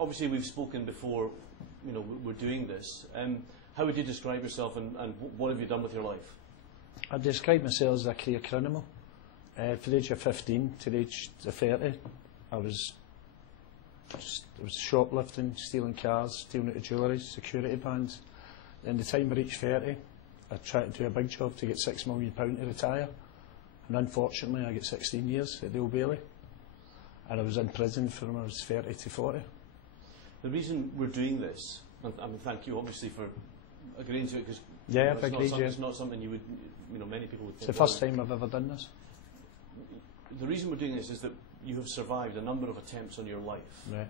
Obviously, we've spoken before. You know, we're doing this. How would you describe yourself, and what have you done with your life? I describe myself as a career criminal. For the age of 15 to the age of 30, I was shoplifting, stealing cars, stealing out of jewellery, security bands. And the time I reached 30, I tried to do a big job to get £6 million to retire. And unfortunately, I got 16 years at the Old Bailey. And I was in prison from when I was 30 to 40. The reason we're doing this, and I mean, thank you obviously for agreeing to it, because it's not something you would, you know, many people would think. It's the first time I've ever done this. The reason we're doing this is that you have survived a number of attempts on your life. Right.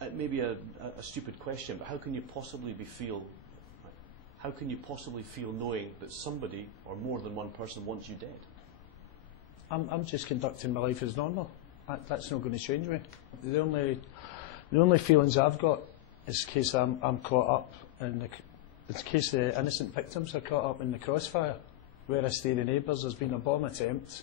It may be a stupid question, but how can you possibly feel knowing that somebody or more than one person wants you dead? I'm just conducting my life as normal. That's not going to change me. The only feelings I've got is in case I'm caught up in case the innocent victims are caught up in the crossfire. Where I stay, the neighbours, there's been a bomb attempt,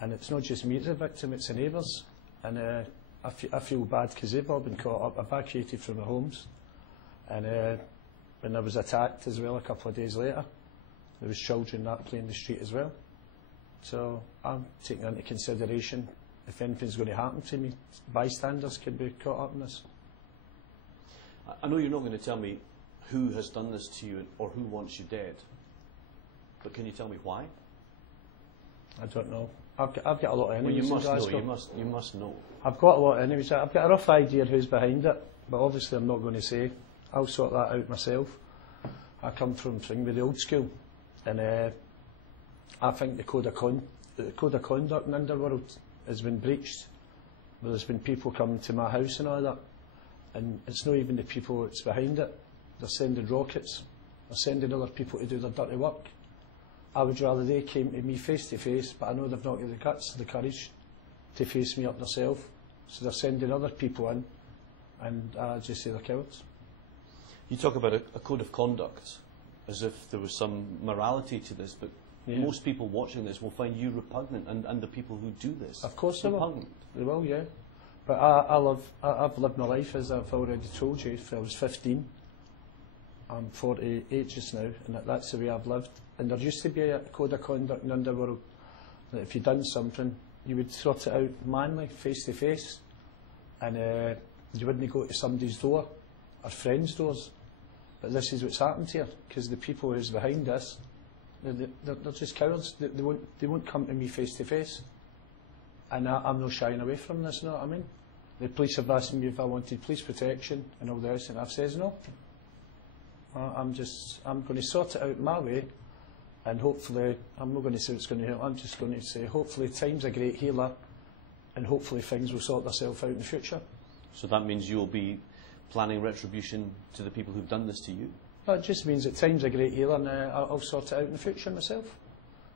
and it's not just me as a victim, it's the neighbours. And I feel bad because they've all been caught up, evacuated from their homes. And when I was attacked as well a couple of days later, there was children that playing the street as well. So I'm taking into consideration if anything's going to happen to me, bystanders could be caught up in this. I know you're not going to tell me who has done this to you or who wants you dead, but can you tell me why? I don't know. I've got a lot of enemies. Well, you must know. I've got a lot of enemies. I've got a rough idea who's behind it, but obviously I'm not going to say. I'll sort that out myself. I come from with the old school, and I think the code of conduct in the underworld has been breached. Where there's been people coming to my house and all that, and it's not even the people that's behind it. They're sending rockets. They're sending other people to do their dirty work. I would rather they came to me face to face, but I know they've not got the guts, the courage to face me up themselves. So they're sending other people in, and I just say they're cowards. You talk about a code of conduct as if there was some morality to this, but most people watching this will find you repugnant, and the people who do this. Of course they will. They will, yeah. But I've lived my life, as I've already told you, since I was 15. I'm 48 just now, and that's the way I've lived. And there used to be a code of conduct in the underworld that if you'd done something, you would sort it out manly, face to face, and you wouldn't go to somebody's door or friends' doors. But this is what's happened here, because the people who's behind this, they're just cowards. They won't come to me face to face, and I'm not shying away from this. You know what I mean? The police have asked me if I wanted police protection and all this, and I've said no. I'm going to sort it out my way, and hopefully, I'm not going to say it's going to help. I'm just going to say hopefully time's a great healer, and hopefully things will sort themselves out in the future. So that means you'll be planning retribution to the people who've done this to you? No, it just means that time's a great healer, and I'll sort it out in the future myself.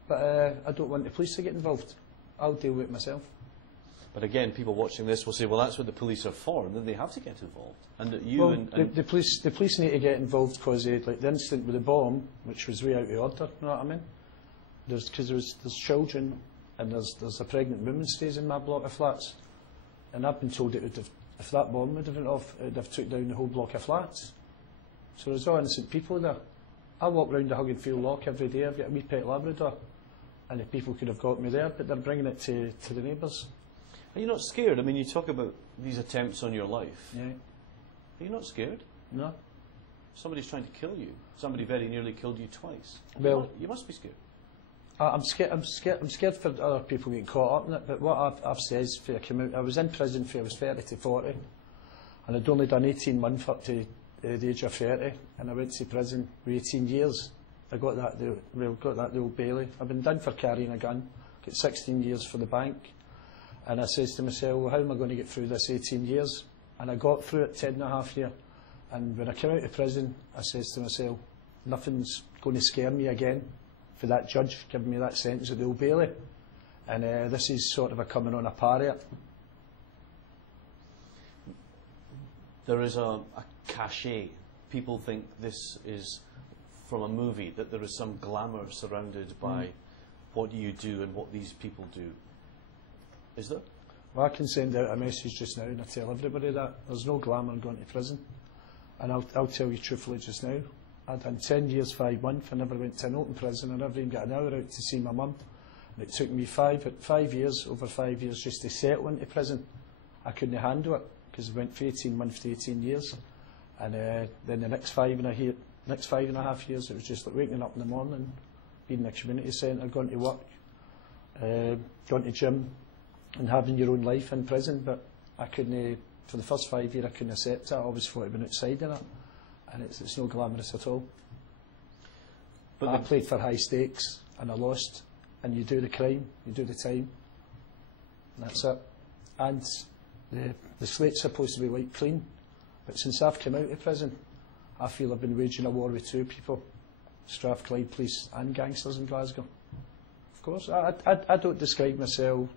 But I don't want the police to get involved. I'll deal with it myself. But again, people watching this will say, well, that's what the police are for, and then they have to get involved. And that the police need to get involved because like the incident with the bomb, which was way out of order. You know what I mean? There's children, and there's a pregnant woman stays in my block of flats, and I've been told it would have, if that bomb would have went off, it would have took down the whole block of flats. So there's all innocent people there. I walk round the Huggingfield Lock every day. I've got a wee pet Labrador, and the people could have got me there, but they're bringing it to the neighbours. Are you not scared? I mean, you talk about these attempts on your life. Yeah. Are you not scared? No. Somebody's trying to kill you. Somebody very nearly killed you twice. Well, you must be scared. I'm scared for other people getting caught up in it. But what I've said is, for I came out, I was in prison for I was 30 to 40, and I'd only done 18 months up to the age of 30, and I went to prison for 18 years. I got that the Old Bailey. I've been done for carrying a gun. Got 16 years for the bank. And I says to myself, well, how am I going to get through this 18 years? And I got through it 10 and a half years. And when I came out of prison, I says to myself, nothing's going to scare me again for that judge giving me that sentence at the Old Bailey. And this is sort of a coming on a par of it. There is a cachet. People think this is from a movie, that there is some glamour surrounded by what you do and what these people do. Is there? Well, I can send out a message just now and I tell everybody that. There's no glamour in going to prison. And I'll tell you truthfully just now, I'd done 10 years, 5 months, I never went to an open prison, I never even got an hour out to see my mum. And it took me five years, over 5 years, just to settle into prison. I couldn't handle it, because I went from 18 months to 18 years. And then the next 5.5 years, it was just like waking up in the morning, being in a community centre, going to work, going to gym, and having your own life in prison. But I couldn't, for the first 5 years, I couldn't accept it. I always thought I'd been outside of it. And it's no glamorous at all. But I played for high stakes, and I lost. And you do the crime, you do the time, and that's it. And the slate's supposed to be like clean, but since I've come out of prison, I feel I've been waging a war with two people, Strathclyde police and gangsters in Glasgow. Of course, I don't describe myself,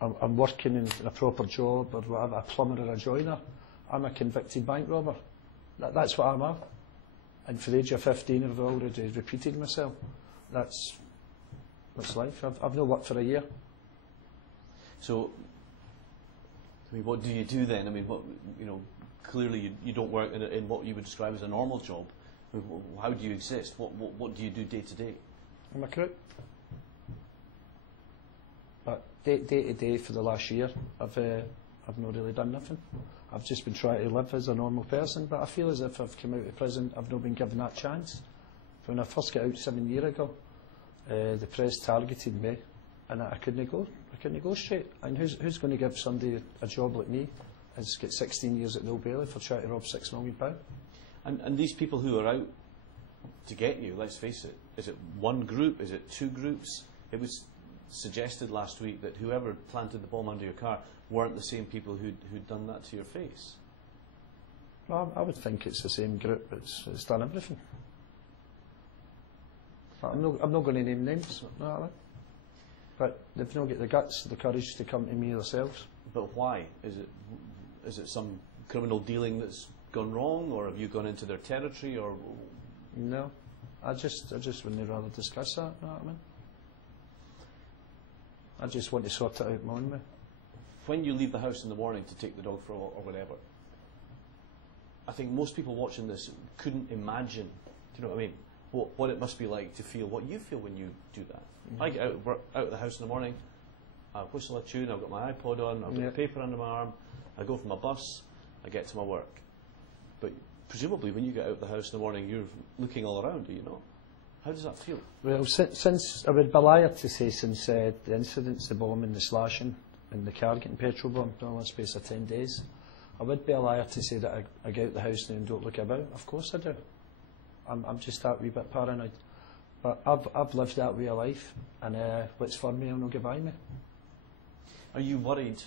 I'm working in a proper job or whatever, a plumber or a joiner. I'm a convicted bank robber. That's what I'm at. And for the age of 15, I've already repeated myself. That's life. I've not worked for a year. So, I mean, what do you do then? I mean, what, you know, clearly you don't work in what you would describe as a normal job. I mean, how do you exist? What do you do day to day? I'm a crook. But day to day for the last year, I've not really done nothing. I've just been trying to live as a normal person, but I feel as if I've come out of prison, I've not been given that chance. When I first got out 7 years ago, the press targeted me, and I couldn't go straight. And who's going to give somebody a job like me who's got 16 years at no bail for trying to rob £6 million? And these people who are out to get you, let's face it, is it one group? Is it two groups? It was suggested last week that whoever planted the bomb under your car weren't the same people who'd done that to your face. Well, I would think it's the same group that's done everything. I'm not going to name names, but they've not got the guts, the courage to come to me themselves. But why? Is it some criminal dealing that's gone wrong, or have you gone into their territory, or? No, I just wouldn't rather discuss that. You know what I mean? I just want to sort it out my own way. When you leave the house in the morning to take the dog for a walk or whatever, I think most people watching this couldn't imagine. Do you know what I mean? What it must be like to feel what you feel when you do that. Mm-hmm. I get out of the house in the morning, I whistle a tune, I've got my iPod on, I've got a paper under my arm, I go for my bus, I get to my work. But presumably when you get out of the house in the morning, you're looking all around, do you know? How does that feel? Well, since I would be a liar to say since the incidents, the bombing, the slashing, and the car getting petrol bombed in the space of 10 days, I would be a liar to say that I get out the house now and don't look about. Of course I do. I'm just that wee bit paranoid. But I've lived that way of life, and what's for me will not get by me. Are you worried?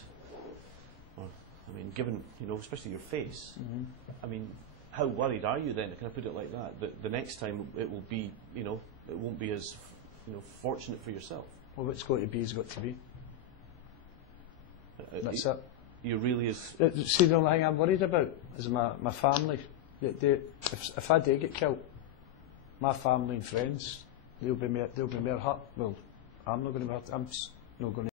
Or, I mean, given, you know, especially your face, mm-hmm. I mean, how worried are you then? Can I put it like that? The next time it will be, you know, it won't be as, you know, fortunate for yourself. Well, what's got to be has got to be. That's it. You really is. See, the only thing I'm worried about is my family. If I do get killed, my family and friends, they'll be more hurt. Well, I'm not going to be hurt. I'm not going to.